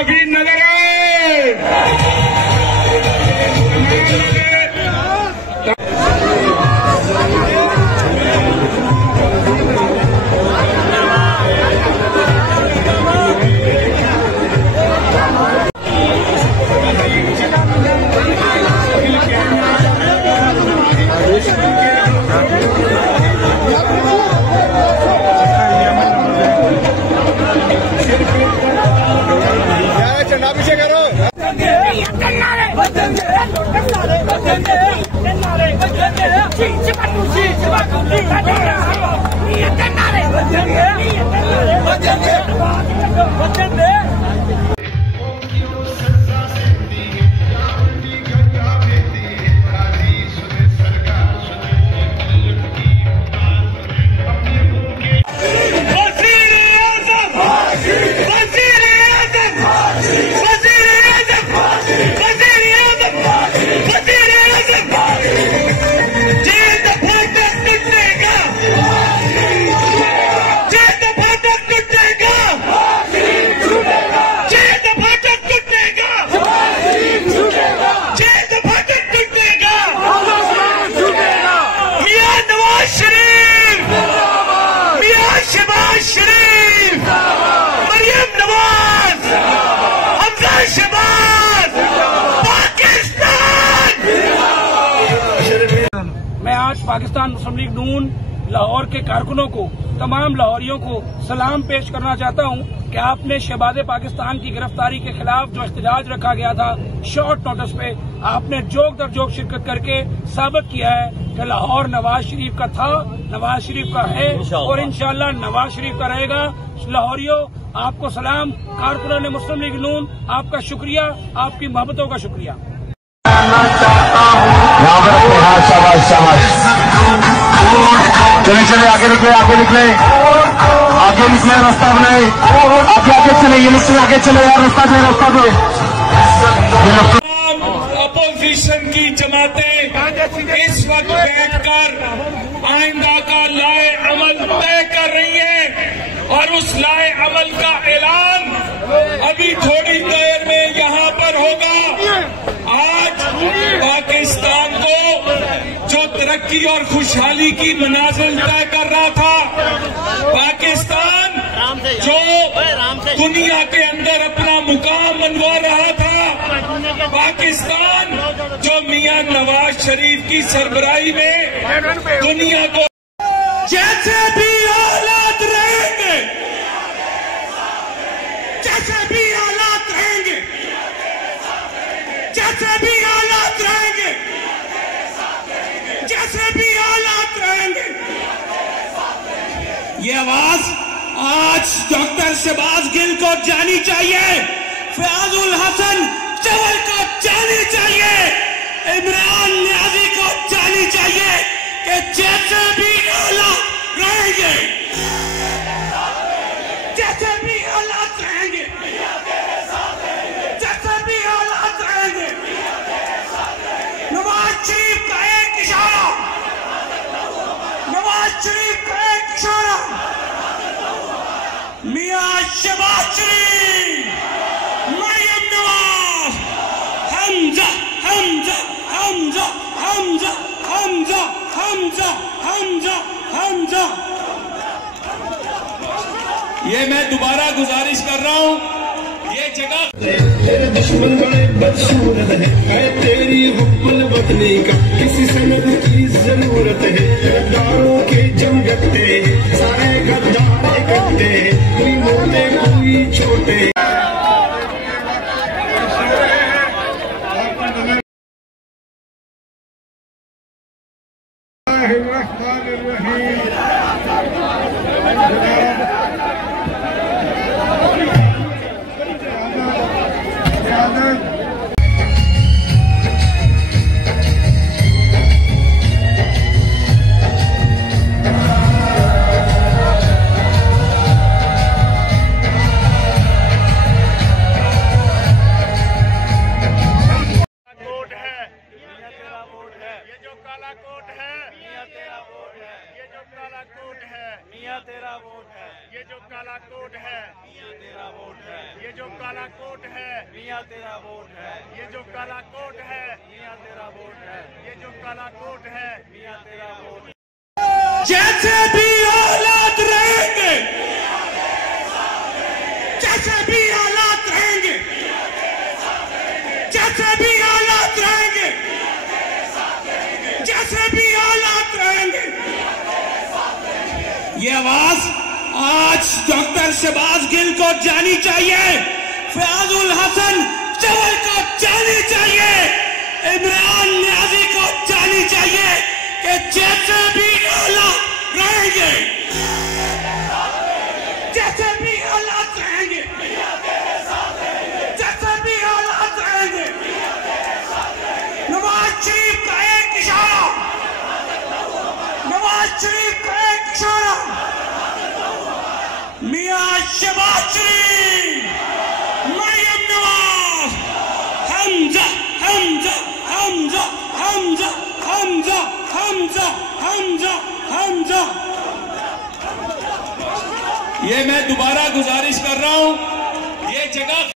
नवीन नगर है। चंदा पीछे करो। मैं आज पाकिस्तान मुस्लिम लीग नून लाहौर के कारकुनों को, तमाम लाहौरियों को सलाम पेश करना चाहता हूं कि आपने शहबाज पाकिस्तान की गिरफ्तारी के खिलाफ जो एहतजाज रखा गया था शॉर्ट नोटिस पे, आपने जोक दर जोक शिरकत करके साबित किया है कि लाहौर नवाज शरीफ का था, नवाज शरीफ का है और इंशाअल्लाह नवाज शरीफ का रहेगा। लाहौरियों, आपको सलाम। कारकुनों ने मुस्लिम लीग नून, आपका शुक्रिया, आपकी मोहब्बतों का शुक्रिया। चले चले आगे निकले, आगे निकले, आगे निकले, रास्ता बनाए, आगे आगे चले, ये निकले, आगे चले यार, रास्ता दे, रास्ता दे। अपोजिशन की जमातें इस वक्त बैठकर आइंदा का लाए अमल तय कर रही हैं और उस लाए अमल का ऐलान अभी थोड़ी देर में यहाँ पर होगा। आज पाकिस्तान को जो तरक्की और खुशहाली की मनाजिल तय कर रहा था, पाकिस्तान जो दुनिया के अंदर अपना मुकाम मनवा रहा था, पाकिस्तान जो मियां नवाज शरीफ की सरबराही में दुनिया को जैसे भी हालात रहेंगे, जैसे भी हालात रहेंगे, जैसे भी हालात रहेंगे, जैसे भी हालात रहेंगे, ये आवाज आज डॉक्टर शहबाज गिल को जानी चाहिए, फयाजुल हसन चवल को जानी चाहिए, इमरान न्याजी को जानी चाहिए कि जैसे भी हालात रहेंगे, जैसे भी हालात रहेंगे, जैसे भी हालात रहेंगे, नवाज शरीफ का एक इशारा, नवाज शरीफ का एक इशारा, मियां शहबाज शरीफ, मरियम नवाज, हमजा हमजा हमजा हमजा हमजा हमजा हमजा हमजा। ये मैं दोबारा गुजारिश कर रहा हूँ, ये जगह तेरे दुश्मन बड़े बदसूरत है तेरी हुक्म बदलने का किसी समझ की जरूरत है। गद्दारों के जमगट्टे सारे गद्दार इकट्ठे, कोई मोटे कोई छोटे। तेरा वोट है, ये जो काला कोट है, तेरा वोट है, ये जो काला कोट है मियां तेरा वोट है, ये जो काला कोट है मियां तेरा वोट है, ये जो काला कोट है मियां तेरा वोट। जैसे भी हालात रहेंगे, जैसे भी हालात रहेंगे, जैसे भी हालात रहेंगे, जैसे भी हालात रहेंगे, ये आवाज आज डॉक्टर शहबाज गिल को जानी चाहिए, फयाजुल हसन चवल को जानी चाहिए, इमरान न्याजी को जानी चाहिए कि जैसे भी हालात रहेंगे, जैसे भी हालात रहेंगे, जैसे भी हालात रहेंगे, नवाज शरीफ का एक इशारा, नवाज शरीफ का एक इशारा, मियां शहबाज शरीफ, मरियम नवाज, हमजा हमजा हमजा हमजा हमजा हमजा हमजा हमजा। ये मैं दोबारा गुजारिश कर रहा हूं, ये जगह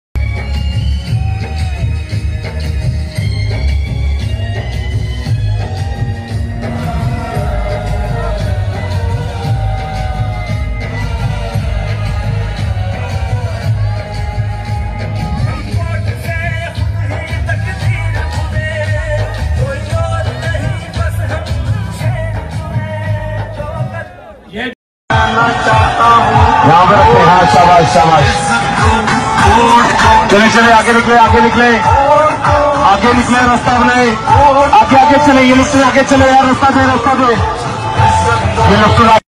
यहाँ पे रखते हैं। हाँ, शाबाश शाबाश। चले चले आगे निकले, आगे निकले, आगे निकले, रास्ता बनाए, आगे आगे चले, ये लोग आगे चले यार, रास्ता दे, रास्ता दे, ये लोग